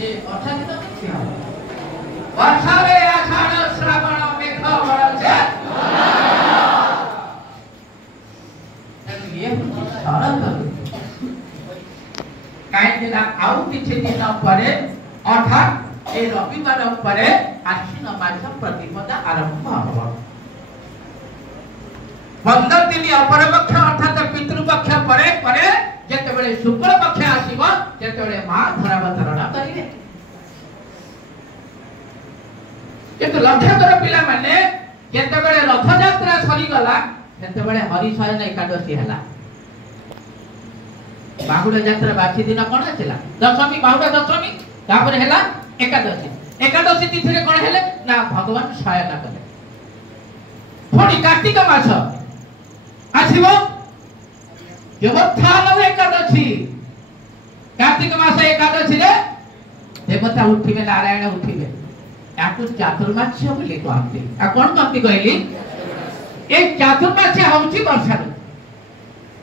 ଏ 8 ଦିନ କିଛି ହବ ବର୍ଷାରେ ଆଷାଢ଼ ଶ୍ରାବଣ ମେଘ ବରଷେ ये शरद कहीं आउ किसी दिन पर अर्थात ए रविवार पर आश्विन मास प्रतिपदा आरंभ हम 15 दिन अपर पक्ष अर्थात पितृपक्ष परे परे जेतेबेले शुक्ल पक्ष आसीबो जेतेबेले मां धरावतरण करिवे किंतु लक्षकर पिला माने जेतेबेले रथ यात्रा सरी गला सेतेबेले हरिशयन एकादशी हला बाहुड़ा यात्रा बासी दिन कौन आसला दशमी बाहुड़ा दशमी तापर है एकादशी एकादशी तिथि कौन है ना भगवान शयन कले पुणी कार्तिक मास आसो देवोत्थान एकादशी कार्तिक मास एकादशी रे देवता उठिबे नारायण उठिबे याकु चातुर्मास्य बोली कहते आ कोन कहती कहली ए चातुर्मास्य होउची वर्षा